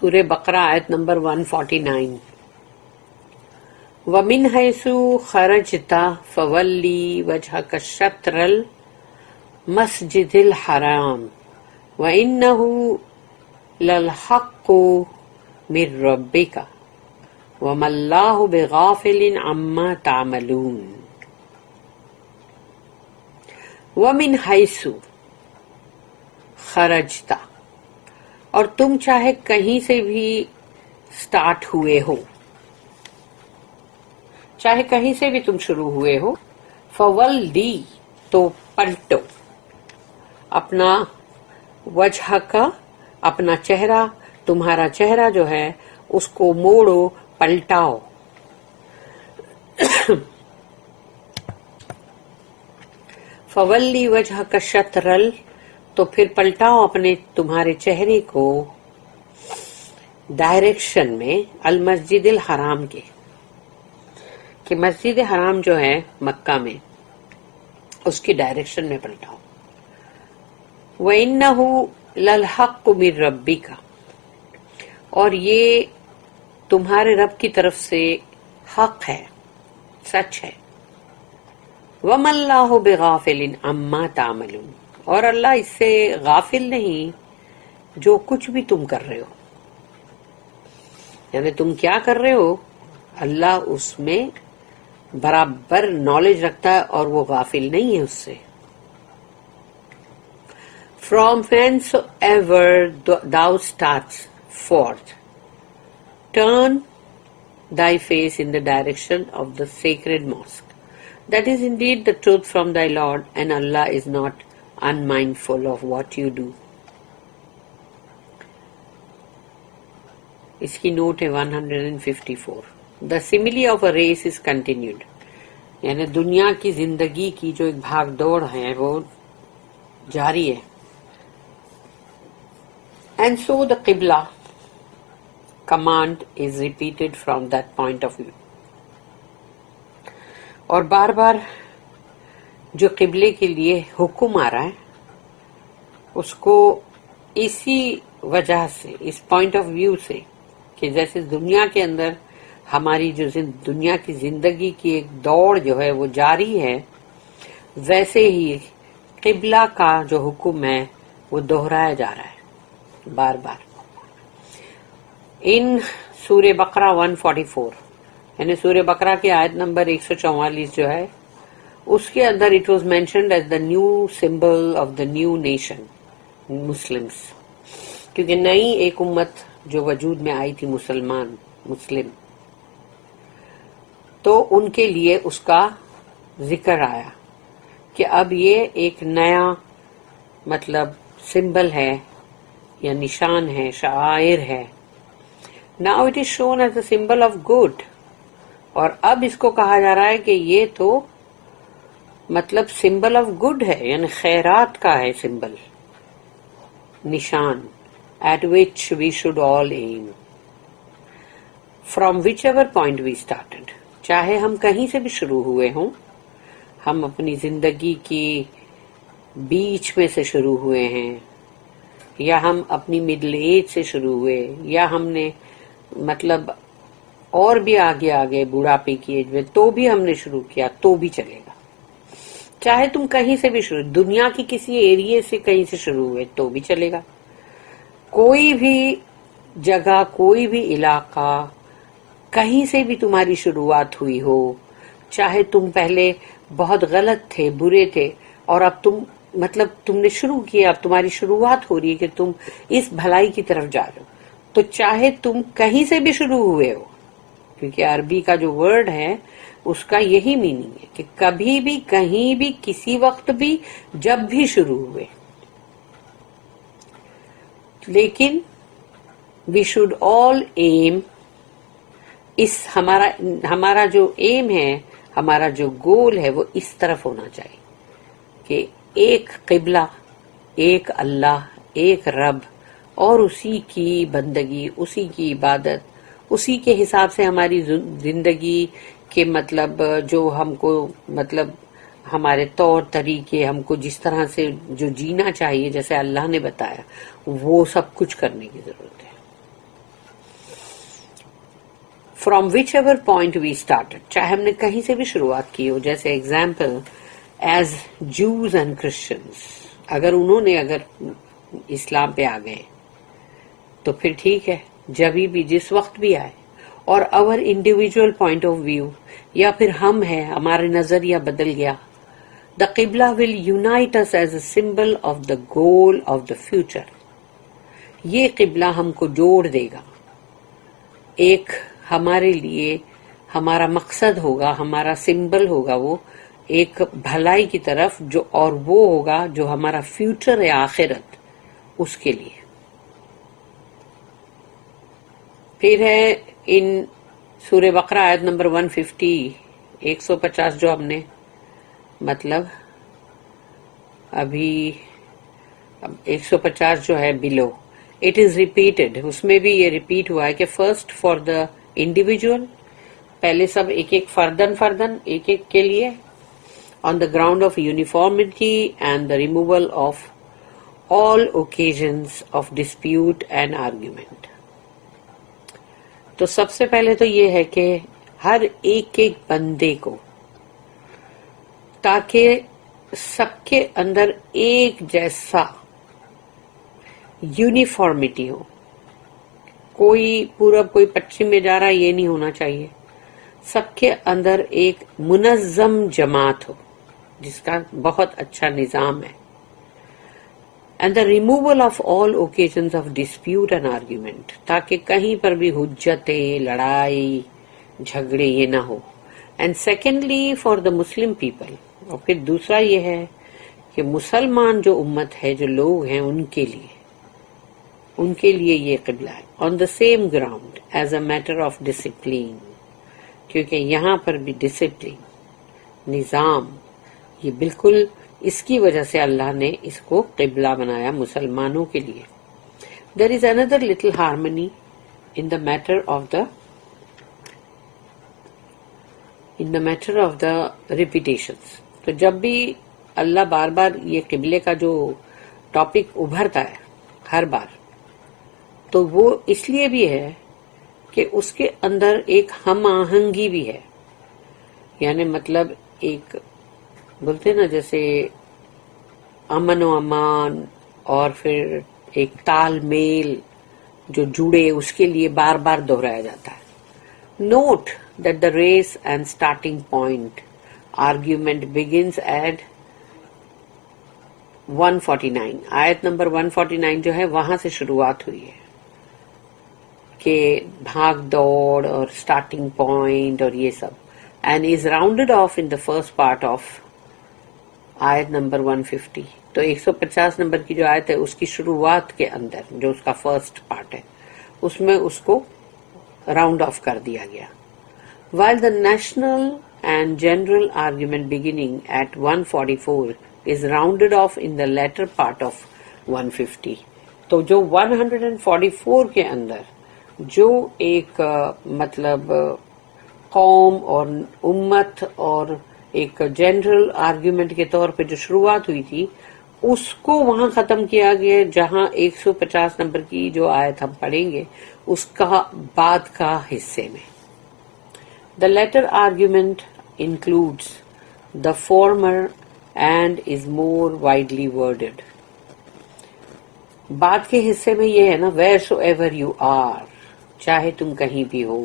سورہ بقرہ آیت نمبر 149. وَمِنْ حَيْثُ خَرَجْتَ فَوَلِّ وَجْهَكَ شَطْرَ الْمَسْجِدِ الْحَرَامِ وَإِنَّهُ لَلْحَقُّ مِنْ رَبِّكَ وَمَا اللَّهُ بِغَافِلٍ عَمَّا تَعْمَلُونَ. وَمِنْ حَيْثُ خَرَجْتَ، اور تم چاہے کہیں سے بھی سٹارٹ ہوئے ہو، چاہے کہیں سے بھی تم شروع ہوئے ہو، فَوَلِّ تو پلٹو، اپنا وجہ کا، اپنا چہرہ، تمہارا چہرہ جو ہے اس کو موڑو، پلٹاؤ. فَوَلِّ وَجْهَكَ شَطْرَ، تو پھر پلٹاؤ اپنے تمہارے چہرے کو ڈائریکشن میں المسجد الحرام کے، کہ مسجد حرام جو ہے مکہ میں اس کی ڈائریکشن میں پلٹاؤ. وَإِنَّهُ لَلْحَقُّ مِنْ رَبِّكَ، اور یہ تمہارے رب کی طرف سے حق ہے، سچ ہے. وَمَا اللَّهُ بِغَافِلٍ عَمَّا تَعْمَلُونَ، اور اللہ اس سے غافل نہیں جو کچھ بھی تم کر رہے ہو، یعنی تم کیا کر رہے ہو اللہ اس میں برابر نالج رکھتا ہے اور وہ غافل نہیں ہے اس سے. From whensoever thou starts forth, turn thy face in the direction of the sacred mosque. That is indeed the truth from thy Lord, and Allah is not unmindful of what you do. اس کی note ہے 154. The simile of a race is continued. یعنی دنیا کی زندگی کی جو ایک بھاگ دوڑ ہے وہ جاری ہے. And so the Qibla command is repeated from that point of view. اور بار بار جو قبلے کے لیے حکم آ رہا ہے اس کو اسی وجہ سے، اس پوائنٹ آف ویو سے، کہ جیسے دنیا کے اندر ہماری جو دنیا کی زندگی کی ایک دوڑ جو ہے وہ جاری ہے، ویسے ہی قبلہ کا جو حکم ہے وہ دہرایا جا رہا ہے بار بار. ان سورہ بقرہ 144، یعنی سورہ بقرہ کی آیت نمبر 144 جو ہے اس کے اندر it was mentioned as the new symbol of the new nation Muslims, کیونکہ نئی ایک امت جو وجود میں آئی تھی مسلم، تو ان کے لیے اس کا ذکر آیا کہ اب یہ ایک نیا مطلب سمبل ہے یا نشان ہے، شعائر ہے. Now it is shown as a symbol of good، اور اب اس کو کہا جا رہا ہے کہ یہ تو مطلب سمبل آف گڈ ہے، یعنی خیرات کا ہے سمبل، نشان. At which we should all aim from whichever point we started. چاہے ہم کہیں سے بھی شروع ہوئے ہوں، ہم اپنی زندگی کی بیچ میں سے شروع ہوئے ہیں، یا ہم اپنی مڈل ایج سے شروع ہوئے، یا ہم نے مطلب اور بھی آگے بڑھاپے کی ایج میں تو بھی ہم نے شروع کیا تو بھی چلے گا. چاہے تم کہیں سے بھی شروع، دنیا کی کسی ایریے سے کہیں سے شروع ہوئے تو بھی چلے گا. کوئی بھی جگہ، کوئی بھی علاقہ، کہیں سے بھی تمہاری شروعات ہوئی ہو، چاہے تم پہلے بہت غلط تھے، برے تھے، اور اب تم نے شروع کیا، اب تمہاری شروعات ہو رہی ہے کہ تم اس بھلائی کی طرف جا رہے ہو، تو چاہے تم کہیں سے بھی شروع ہوئے ہو، کیونکہ عربی کا جو ورڈ ہے اس کا یہی میننگ ہے کہ کبھی بھی، کہیں بھی، کسی وقت بھی، جب بھی شروع ہوئے. لیکن وی شوڈ آل ایم، اس ہمارا جو ایم ہے، ہمارا جو گول ہے وہ اس طرف ہونا چاہیے کہ ایک قبلہ، ایک اللہ، ایک رب، اور اسی کی بندگی، اسی کی عبادت، اسی کے حساب سے ہماری زندگی کے مطلب جو ہم کو مطلب ہمارے طور طریقے، ہم کو جس طرح سے جو جینا چاہیے جیسے اللہ نے بتایا، وہ سب کچھ کرنے کی ضرورت ہے. From whichever point we started, چاہے ہم نے کہیں سے بھی شروعات کی ہو. جیسے example as Jews and Christians, اگر اسلام پہ آ گئے تو پھر ٹھیک ہے، جبھی بھی جس وقت بھی آئے. اور اور انڈیویجول پوائنٹ آف ویو، یا پھر ہم ہیں، ہمارا نظریہ بدل گیا. دا قبلہ will unite us as a symbol of the goal of the future. یہ قبلہ ہم کو جوڑ دے گا، ایک ہمارے لیے ہمارا مقصد ہوگا، ہمارا سمبل ہوگا، وہ ایک بھلائی کی طرف، جو اور وہ ہوگا جو ہمارا فیوچر ہے آخرت، اس کے لیے. پھر ہے ان سورہ بقرہ آیت نمبر 150 150 جو ہم نے مطلب ابھی 150 جو ہے بلو، اٹ از ریپیٹڈ، اس میں بھی یہ ریپیٹ ہوا ہے کہ فرسٹ فار دا انڈیویجول، پہلے سب ایک ایک فردن ایک ایک کے لیے، on the ground of uniformity and the removal of all occasions of dispute and argument. تو سب سے پہلے تو یہ ہے کہ ہر ایک بندے کو، تاکہ سب کے اندر ایک جیسا یونیفارمٹی ہو، کوئی پورب کوئی پچھم میں جا رہا ہے یہ نہیں ہونا چاہیے. سب کے اندر ایک منظم جماعت ہو جس کا بہت اچھا نظام ہے. And the removal of all occasions of dispute and argument, تاکہ کہیں پر بھی حجتیں، لڑائی جھگڑے یہ نہ ہو. And secondly for the Muslim people, اور پھر دوسرا یہ ہے کہ مسلمان جو امت ہے، جو لوگ ہیں، ان کے لیے یہ قبلہ ہے. On the same ground as a matter of discipline, کیونکہ یہاں پر بھی ڈسپلین، نظام، یہ بالکل اس کی وجہ سے اللہ نے اس کو قبلہ بنایا مسلمانوں کے لیے. دیر از اندر little harmony in the matter of the repetitions. تو جب بھی اللہ بار بار یہ قبلے کا جو ٹاپک ابھرتا ہے ہر بار، تو وہ اس لیے بھی ہے کہ اس کے اندر ایک ہم آہنگی بھی ہے. یعنی مطلب ایک بولتے نا جیسے امن و امان، اور پھر ایک تال میل جو جڑے، اس کے لیے بار بار دہرایا جاتا ہے. Note that the race and starting point argument begins at 149. آیت نمبر 149 جو ہے وہاں سے شروعات ہوئی ہے کہ بھاگ دوڑ اور اسٹارٹنگ پوائنٹ اور یہ سب، and is rounded off in the first part of آیت نمبر 150. تو 150 نمبر کی جو آیت ہے اس کی شروعات کے اندر جو اس کا فرسٹ پارٹ ہے، اس میں اس کو راؤنڈ آف کر دیا گیا. while the national and general argument beginning at 144 is rounded off in the latter part of 150. تو جو 144 کے اندر جو ایک مطلب قوم اور امت اور ایک جنرل آرگیومنٹ کے طور پہ جو شروعات ہوئی تھی، اس کو وہاں ختم کیا گیا، جہاں 150 نمبر کی جو آیت ہم پڑھیں گے اس کا بعد کا حصے میں. The latter argument includes the former and is more widely worded. بعد کے حصے میں یہ ہے نا wheresoever you are، چاہے تم کہیں بھی ہو،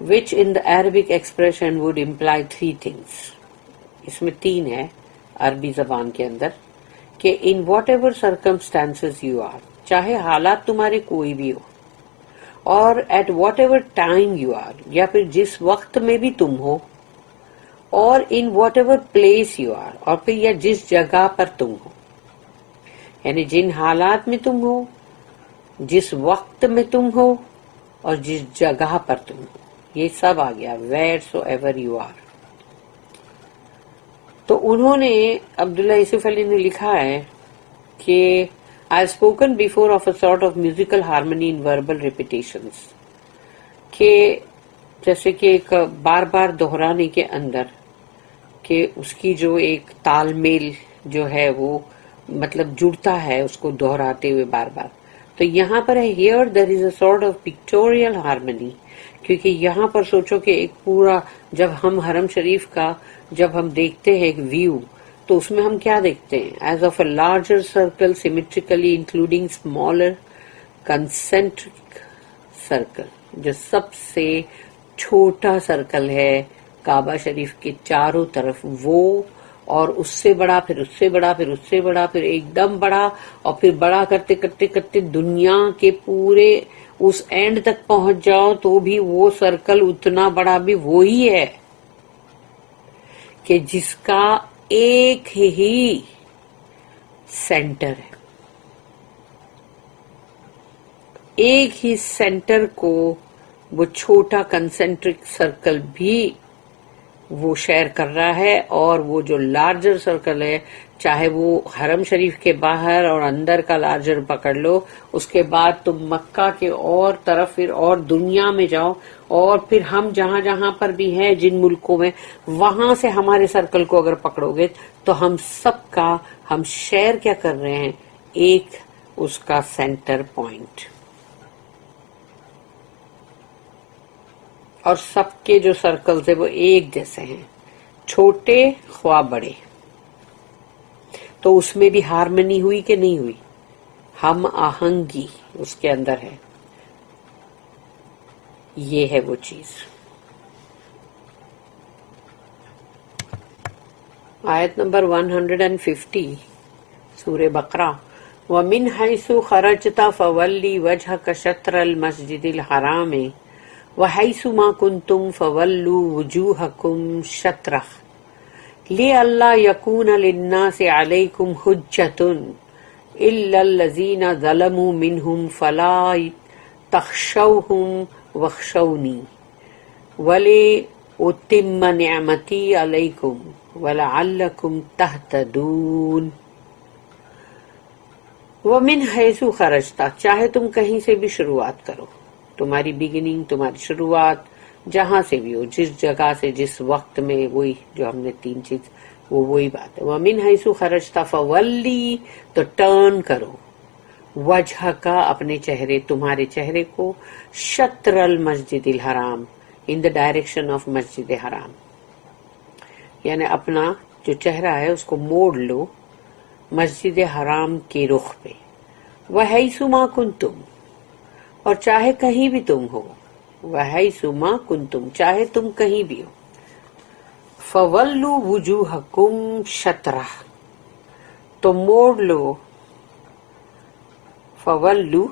which in the Arabic expression would imply three things. اس میں تین ہے عربی زبان کے اندر کہ in whatever circumstances you are، چاہے حالات تمہارے کوئی بھی ہو، اور at whatever time you are, یا پھر جس وقت میں بھی تم ہو، اور in whatever place you are, اور پھر یا جس جگہ پر تم ہو. یعنی جن حالات میں تم ہو، جس وقت میں تم ہو، اور جس جگہ پر تم ہو، یہ سب آ گیا wheresoever you are. تو انہوں نے عبداللہ یوسف علی نے لکھا ہے کہ I have spoken before of a sort of musical harmony in verbal repetitions، کہ جیسے کہ ایک بار بار دہرانے کے اندر کہ اس کی جو ایک تال میل جو ہے وہ مطلب جڑتا ہے اس کو دہراتے ہوئے بار بار. تو یہاں پر ہے here there is a sort of pictorial harmony، کیونکہ یہاں پر سوچو کہ ایک پورا، جب ہم حرم شریف کا جب ہم دیکھتے ہیں ایک ویو، تو اس میں ہم کیا دیکھتے ہیں؟ As of a larger circle symmetrically including smaller concentric circle, جو سب سے چھوٹا سرکل ہے کعبہ شریف کے چاروں طرف، وہ اور اس سے بڑا، پھر اس سے بڑا، پھر اس سے بڑا، پھر ایک دم بڑا، اور پھر بڑا کرتے کرتے کرتے دنیا کے پورے اس اینڈ تک پہنچ جاؤ تو بھی وہ سرکل اتنا بڑا بھی وہی ہے کہ جس کا ایک ہی سینٹر ہے، ایک ہی سینٹر کو وہ چھوٹا کنسنٹرک سرکل بھی وہ شیئر کر رہا ہے، اور وہ جو لارجر سرکل ہے، چاہے وہ حرم شریف کے باہر اور اندر کا لارجر پکڑ لو، اس کے بعد تم مکہ کے اور طرف پھر اور دنیا میں جاؤ، اور پھر ہم جہاں جہاں پر بھی ہیں جن ملکوں میں، وہاں سے ہمارے سرکل کو اگر پکڑو گے تو ہم سب کا ہم شیئر کیا کر رہے ہیں؟ ایک اس کا سینٹر پوائنٹ، اور سب کے جو سرکلز ہیں وہ ایک جیسے ہیں، چھوٹے خواہ بڑے۔ تو اس میں بھی ہارمنی ہوئی کہ نہیں ہوئی؟ ہم آہنگی اس کے اندر ہے، یہ ہے وہ چیز۔ آیت نمبر 150 سورہ بقرہ، وَمِنْ حَيْثُ خَرَجْتَ فَوَلِّ وَجْهَكَ شَطْرَ الْمَسْجِدِ الْحَرَامِ وَحَيْثُ مَا كُنْتُمْ فَوَلُّوا وُجُوهَكُمْ شَطْرَهُ لِئَلَّا يَكُونَ لِلنَّاسِ عَلَيْكُمْ حُجَّةٌ إِلَّا الَّذِينَ ظَلَمُوا مِنْهُمْ فَلَا تَخْشَوْهُمْ وَاخْشَوْنِي وَلِأُتِمَّ نِعْمَتِي عَلَيْكُمْ وَلَعَلَّكُمْ تَهْتَدُونَ۔ وَمِنْ حَيْثُ خَرَجْتَ، چاہے تم کہیں سے بھی شروعات کرو، تمہاری بگننگ، تمہاری شروعات جہاں سے بھی ہو، جس جگہ سے، جس وقت میں، وہی جو ہم نے تین چیز، وہ وہی بات ہے۔ وَمِنْ حَيْثُ خَرَجْتَ فَوَلِّ، تو ٹرن کرو، وجہ کا، اپنے چہرے، تمہارے چہرے کو، شطر المسجد الحرام، ان دا ڈائریکشن آف مسجد حرام، یعنی اپنا جو چہرہ ہے اس کو موڑ لو مسجد حرام کے رخ پہ۔ وَحَيْثُ مَا كُنْتُمْ، اور چاہے کہیں بھی تم ہو، وَحَيْثُ مَا كُنْتُمْ، چاہے تم کہیں بھی ہو، فَوَلُّوا وُجُوهَكُمْ شَطْرَهُ، تو موڑ لو، فَوَلُّوا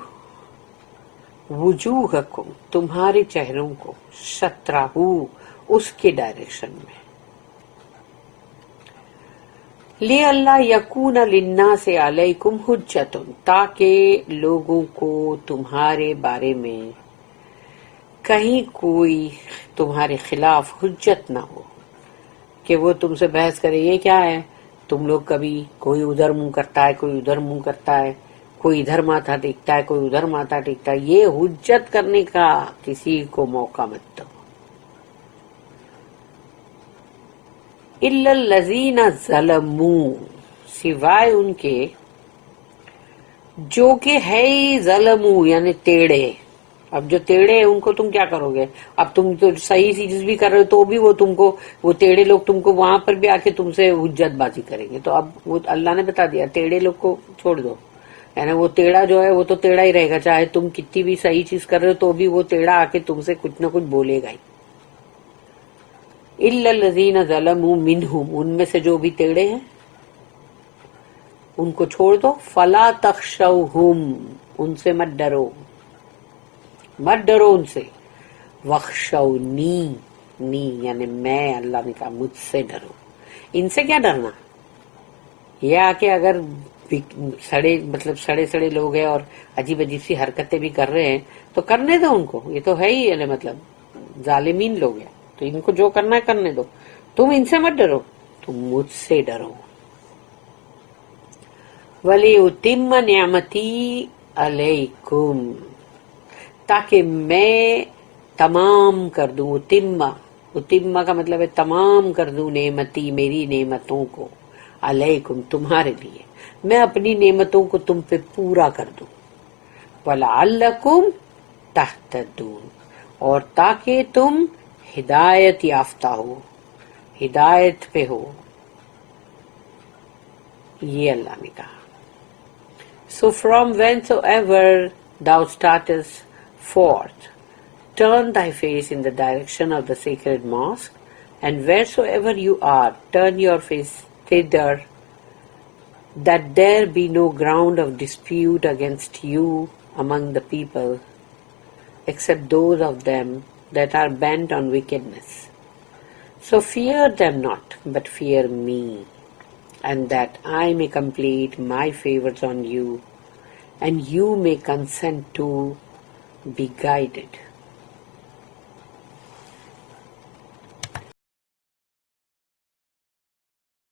وُجُوهَكُمْ، تمہارے چہروں کو، شَطْرَهُ، اس کے ڈائریکشن میں، لِئَلَّا يَكُونَ لِلنَّاسِ عَلَيْكُمْ حُجَّةٌ، تاکہ لوگوں کو تمہارے بارے میں کہیں کوئی تمہارے خلاف حجت نہ ہو، کہ وہ تم سے بحث کرے، یہ کیا ہے، تم لوگ کبھی کوئی ادھر منہ کرتا ہے، کوئی ادھر منہ کرتا ہے، کوئی ادھر ماتھا ٹیکتا ہے، کوئی ادھر ماتھا ٹیکتا ہے، یہ حجت کرنے کا کسی کو موقع مت دو۔ اِلَّا الَّذِينَ ظَلَمُوا، سوائے ان کے جو کہ ہے ہی ظلموا، یعنی ٹیڑے۔ اب جو ٹیڑے ہیں ان کو تم کیا کرو گے؟ اب تم تو صحیح چیز بھی کر رہے ہو تو بھی وہ تم کو، وہ ٹیڑے لوگ تم کو وہاں پر بھی آ کے تم سے حجت بازی کریں گے۔ تو اب وہ اللہ نے بتا دیا، ٹیڑے لوگ کو چھوڑ دو، یعنی وہ ٹیڑا جو ہے وہ تو ٹیڑا ہی رہے گا، چاہے تم کتنی بھی صحیح چیز کر رہے ہو تو بھی وہ ٹیڑا آ کے تم سے کچھ نہ کچھ بولے گا ہی۔ اِلَّا الَّذِينَ ظَلَمُوا مِنْهُمْ، ان میں سے جو بھی ٹیڑے ہیں ان کو چھوڑ دو، فَلَا تَخْشَوْهُمْ، ان سے مت ڈرو، مت ڈرو ان سے، وَاخْشَوْنِي، نی یعنی میں، اللہ نے کہا مجھ سے ڈرو۔ ان سے کیا ڈرنا؟ یہ آ کے اگر سڑے لوگ ہیں اور عجیب عجیب سی حرکتیں بھی کر رہے ہیں تو کرنے دو ان کو، یہ تو ہے ہی، یعنی مطلب ظالمین لوگ ہیں، تو ان کو جو کرنا ہے کرنے دو، تم ان سے مت ڈرو، تم مجھ سے ڈرو۔ وَلِأُتِمَّ نِعْمَتِي عَلَيْكُمْ، تاکہ میں تمام کر دوں، اتمہ کا مطلب ہے تمام کر دوں، نعمتی، میری نعمتوں کو، علیکم، تمہارے لیے، میں اپنی نعمتوں کو تم پہ پورا کر دوں، وَلَعَلَّكُمْ تَهْتَدُونَ، اور تاکہ تم ہدایت یافتہ ہو، ہدایت پہ ہو. یہ اللہ نے کہا. So from whensoever thou startest forth, turn thy face in the direction of the sacred mosque, and wheresoever you are, turn your face thither, that there be no ground of dispute against you among the people, except those of them that are bent on wickedness. So fear them not, but fear me, and that I may complete my favors on you, and you may consent to be guided.